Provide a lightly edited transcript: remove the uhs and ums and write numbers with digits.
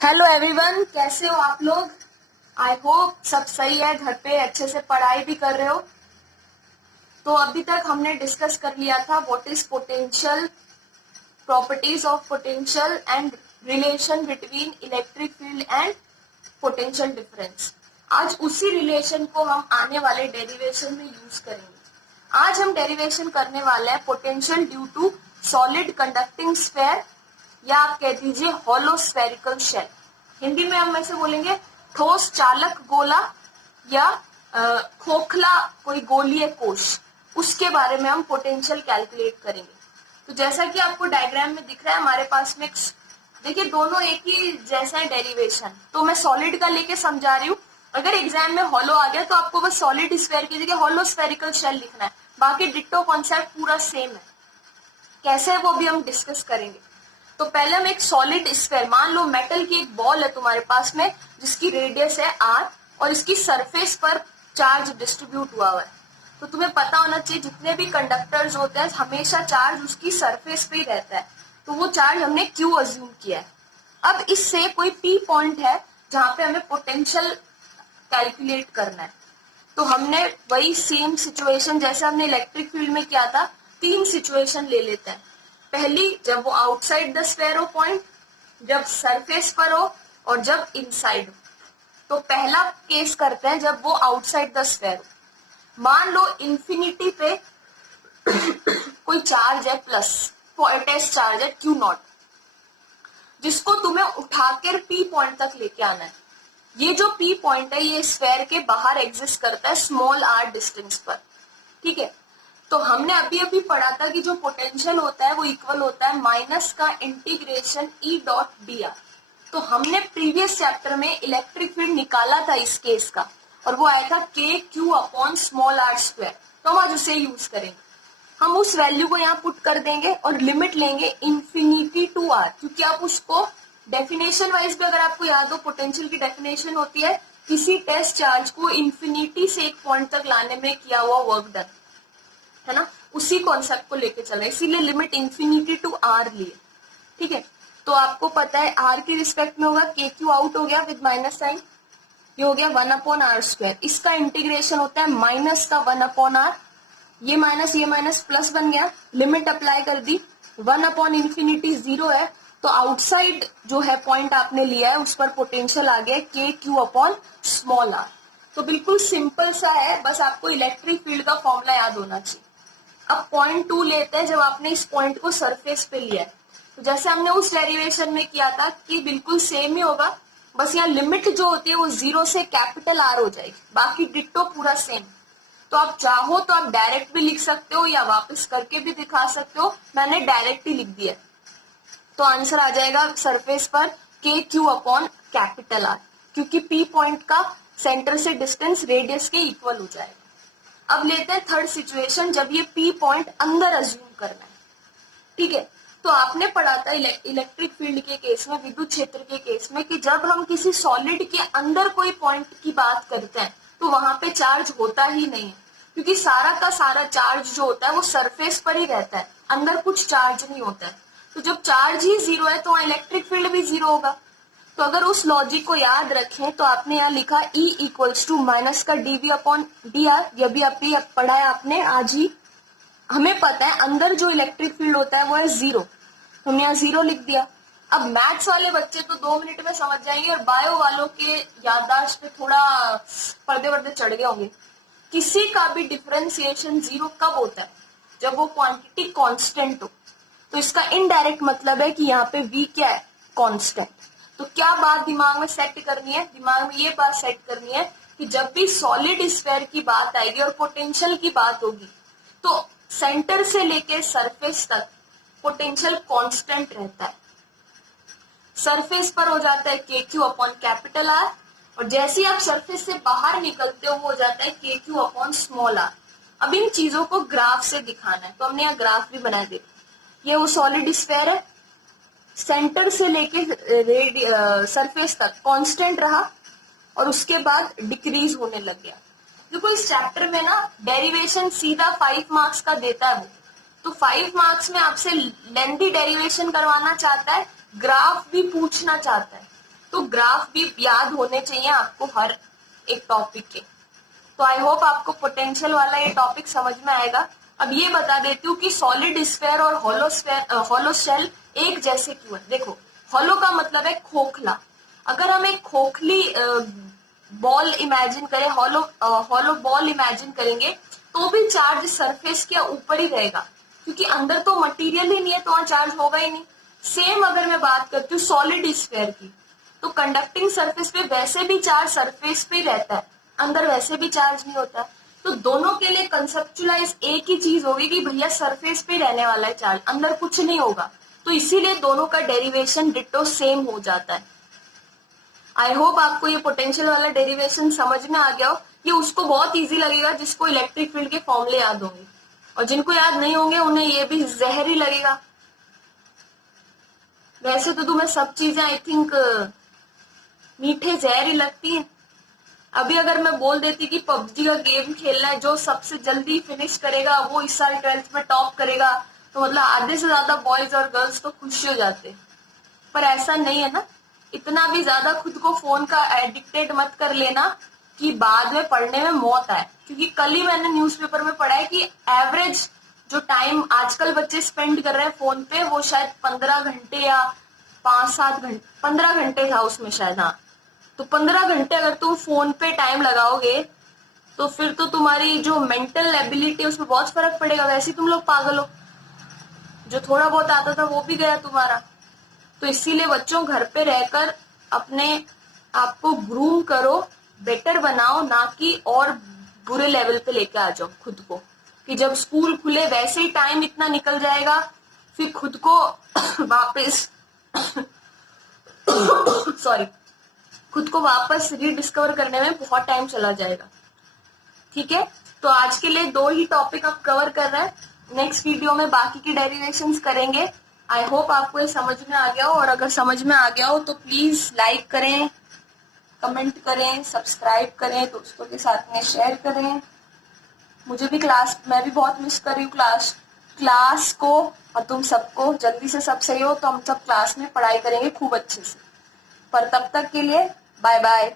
Hello everyone, कैसे हो आप लोग। आई होप सब सही है, घर पे अच्छे से पढ़ाई भी कर रहे हो। तो अभी तक हमने डिस्कस कर लिया था what is potential, properties of potential and relation between electric field and potential difference. आज उसी रिलेशन को हम आने वाले डेरिवेशन में यूज करेंगे। आज हम डेरिवेशन करने वाले हैं potential due to solid conducting sphere, या आप कह दीजिए हॉलो स्फेरिकल शेल। हिंदी में हम ऐसे बोलेंगे ठोस चालक गोला या खोखला कोई गोलीय कोश, उसके बारे में हम पोटेंशियल कैलकुलेट करेंगे। तो जैसा कि आपको डायग्राम में दिख रहा है, हमारे पास में देखिए दोनों एक ही जैसा है डेरिवेशन। तो मैं सॉलिड का लेके समझा रही हूँ। अगर एग्जाम में हॉलो आ गया तो आपको बस सॉलिड स्फेयर की जगह हॉलो स्फेरिकल शेल लिखना है, बाकी डिट्टो कॉन्सेप्ट पूरा सेम है। कैसे है वो भी हम डिस्कस करेंगे। तो पहले हम एक सॉलिड स्फेयर, मान लो मेटल की एक बॉल है तुम्हारे पास में जिसकी रेडियस है आर और इसकी सरफेस पर चार्ज डिस्ट्रीब्यूट हुआ है। तो तुम्हें पता होना चाहिए जितने भी कंडक्टर्स होते हैं हमेशा चार्ज उसकी सरफेस पे ही रहता है। तो वो चार्ज हमने क्यू अज्यूम किया है। अब इससे कोई पी पॉइंट है जहां पे हमें पोटेंशियल कैलकुलेट करना है। तो हमने वही सेम सिचुएशन जैसे हमने इलेक्ट्रिक फील्ड में किया था, तीन सिचुएशन ले लेते हैं। पहली, जब वो आउटसाइड द स्फेयर हो पॉइंट, जब सरफेस पर हो और जब इनसाइड हो। तो पहला केस करते हैं जब वो आउटसाइड द स्फेयर हो। मान लो इंफिनिटी पे कोई चार्ज है प्लस, टेस्ट चार्ज है क्यू नॉट, जिसको तुम्हें उठाकर पी पॉइंट तक लेके आना है। ये जो पी पॉइंट है ये स्फेयर के बाहर एग्जिस्ट करता है स्मॉल आर डिस्टेंस पर, ठीक है। तो हमने अभी अभी पढ़ा था कि जो पोटेंशियल होता है वो इक्वल होता है माइनस का integration E dot D R. तो हमने प्रीवियस चैप्टर में इलेक्ट्रिक फील्ड निकाला था इस केस का, और वो आया था k q upon small r square. तो हम आज उसे यूज करेंगे। हम उस वैल्यू को यहाँ पुट कर देंगे और लिमिट लेंगे इंफिनिटी टू आर, क्योंकि आप उसको डेफिनेशन वाइज भी अगर आपको याद हो, पोटेंशियल की डेफिनेशन होती है किसी टेस्ट चार्ज को इंफिनिटी से एक पॉइंट तक लाने में किया हुआ वर्क डन, है ना। उसी कॉन्सेप्ट को लेके चल रहा है, इसीलिए लिमिट इंफिनिटी टू आर लिए, ठीक है। तो आपको पता है आर के रिस्पेक्ट में होगा के क्यू आउट हो गया विद माइनस साइन, ये हो गया 1 अपॉन आर स्क्वायर। इसका इंटीग्रेशन होता है माइनस का 1 अपॉन आर, ये माइनस प्लस बन गया, लिमिट अप्लाई कर दी, 1 अपॉन इन्फिनिटी 0 है। तो आउटसाइड जो है पॉइंट आपने लिया है उस पर पोटेंशियल आ गया के क्यू अपॉन स्मॉल आर। तो बिल्कुल सिंपल सा है, बस आपको इलेक्ट्रिक फील्ड का फॉर्मूला याद होना चाहिए। अब पॉइंट 2 लेते हैं जब आपने इस पॉइंट को सरफेस पे लिया है। तो जैसे हमने उस डेरिवेशन में किया था कि बिल्कुल सेम ही होगा, बस यहाँ लिमिट जो होती है वो 0 से कैपिटल आर हो जाएगी, बाकी डिट्टो पूरा सेम। तो आप चाहो तो आप डायरेक्ट भी लिख सकते हो या वापस करके भी दिखा सकते हो, मैंने डायरेक्ट ही लिख दिया। तो आंसर आ जाएगा सरफेस पर के क्यू अपॉन कैपिटल आर, क्योंकि पी पॉइंट का सेंटर से डिस्टेंस रेडियस के इक्वल हो जाएगा। अब लेते हैं थर्ड सिचुएशन, जब ये पी पॉइंट अंदर अज्यूम करना है, ठीक है। तो आपने पढ़ा था इलेक्ट्रिक फील्ड के केस में, विद्युत क्षेत्र के केस में, कि जब हम किसी सॉलिड के अंदर कोई पॉइंट की बात करते हैं तो वहां पे चार्ज होता ही नहीं है, क्योंकि सारा का सारा चार्ज जो होता है वो सरफेस पर ही रहता है, अंदर कुछ चार्ज नहीं होता है। तो जब चार्ज ही 0 है तो वहां इलेक्ट्रिक फील्ड भी 0 होगा। तो अगर उस लॉजिक को याद रखें तो आपने यहाँ लिखा E इक्वल्स टू माइनस का dv अपॉन डी आर, ये भी अभी पढ़ा है आपने आज ही। हमें पता है अंदर जो इलेक्ट्रिक फील्ड होता है वो है 0, हमने यहाँ 0 लिख दिया। अब मैथ्स वाले बच्चे तो 2 मिनट में समझ जाएंगे, और बायो वालों के याददाश्त पे थोड़ा पर्दे वर्दे चढ़ गए होंगे। किसी का भी डिफरेंशिएशन 0 कब होता है? जब वो क्वांटिटी कांस्टेंट हो। तो इसका इनडायरेक्ट मतलब है कि यहाँ पे v क्या है? कांस्टेंट। तो क्या बात दिमाग में सेट करनी है? दिमाग में ये बात सेट करनी है कि जब भी सॉलिड स्फेयर की बात आएगी और पोटेंशियल की बात होगी तो सेंटर से लेके सरफेस तक पोटेंशियल कांस्टेंट रहता है। सरफेस पर हो जाता है के क्यू अपॉन कैपिटल आर, और जैसे ही आप सरफेस से बाहर निकलते हो वो हो जाता है के क्यू अपॉन स्मॉल आर। अब इन चीजों को ग्राफ से दिखाना है, तो हमने यहाँ ग्राफ भी बना दिया। ये वो सॉलिड स्फेयर है, सेंटर से लेके सरफेस तक कांस्टेंट रहा और उसके बाद डिक्रीज होने लग गया। देखो इस चैप्टर में ना डेरिवेशन सीधा 5 मार्क्स का देता है वो, तो 5 मार्क्स में आपसे लेंथी डेरिवेशन करवाना चाहता है, ग्राफ भी पूछना चाहता है। तो ग्राफ भी याद होने चाहिए आपको हर एक टॉपिक के। तो आई होप आपको पोटेंशियल वाला ये टॉपिक समझ में आएगा। अब ये बता देती हूँ कि सॉलिड स्फेयर और हॉलो शेल एक जैसे क्यों है। देखो, हॉलो का मतलब है खोखला। अगर हम एक खोखली बॉल इमेजिन करें, हॉलो बॉल इमेजिन करेंगे, तो भी चार्ज सरफेस के ऊपर ही रहेगा, क्योंकि अंदर तो मटेरियल ही नहीं है, तो वहां चार्ज होगा ही नहीं। सेम अगर मैं बात करती हूँ सॉलिड स्फेयर की, तो कंडक्टिंग सरफेस पे वैसे भी चार्ज सरफेस पे ही रहता है, अंदर वैसे भी चार्ज नहीं होता। तो दोनों के लिए कंसेप्चुलाइज एक ही चीज होगी कि भैया सरफेस पे रहने वाला है चार्ज, अंदर कुछ नहीं होगा। तो इसीलिए दोनों का डेरिवेशन डिट्टो सेम हो जाता है। आई होप आपको ये पोटेंशियल वाला डेरिवेशन समझ में आ गया हो। ये उसको बहुत इजी लगेगा जिसको इलेक्ट्रिक फील्ड के फॉर्मूले याद होंगे, और जिनको याद नहीं होंगे उन्हें ये भी जहर ही लगेगा। वैसे तो तुम्हें सब चीजें आई थिंक मीठे जहर ही लगती है। अभी अगर मैं बोल देती कि पबजी का गेम खेलना है, जो सबसे जल्दी फिनिश करेगा वो इस साल 12th में टॉप करेगा, तो मतलब आधे से ज्यादा बॉयज और गर्ल्स तो खुश हो जाते। पर ऐसा नहीं है ना, इतना भी ज्यादा खुद को फोन का एडिक्टेड मत कर लेना कि बाद में पढ़ने में मौत आए। क्योंकि कल ही मैंने न्यूज़पेपर में पढ़ा है कि एवरेज जो टाइम आजकल बच्चे स्पेंड कर रहे हैं फोन पे, वो शायद 15 घंटे या 5-7 घंटे, 15 घंटे था उसमें शायद। हाँ, तो 15 घंटे अगर तुम फोन पे टाइम लगाओगे तो फिर तो तुम्हारी जो मेंटल एबिलिटी है उसमें बहुत फर्क पड़ेगा। वैसे ही तुम लोग पागल हो, जो थोड़ा बहुत आता था वो भी गया तुम्हारा। तो इसीलिए बच्चों, घर पे रहकर अपने आप को ग्रूम करो, बेटर बनाओ, ना कि और बुरे लेवल पे लेके आ जाओ खुद को, कि जब स्कूल खुले वैसे ही टाइम इतना निकल जाएगा, फिर खुद को वापस सॉरी, खुद को वापस रीडिस्कवर करने में बहुत टाइम चला जाएगा। ठीक है, तो आज के लिए 2 ही टॉपिक आप कवर कर रहे हैं, नेक्स्ट वीडियो में बाकी की डेरिवेशंस करेंगे। आई होप आपको ये समझ में आ गया हो, और अगर समझ में आ गया हो तो प्लीज लाइक करें, कमेंट करें, सब्सक्राइब करें, दोस्तों के साथ में शेयर करें। मुझे भी मैं भी बहुत मिस कर रही हूँ क्लास को, और तुम सबको जल्दी से सब सही हो तो हम सब क्लास में पढ़ाई करेंगे खूब अच्छे से। पर तब तक के लिए बाय बाय।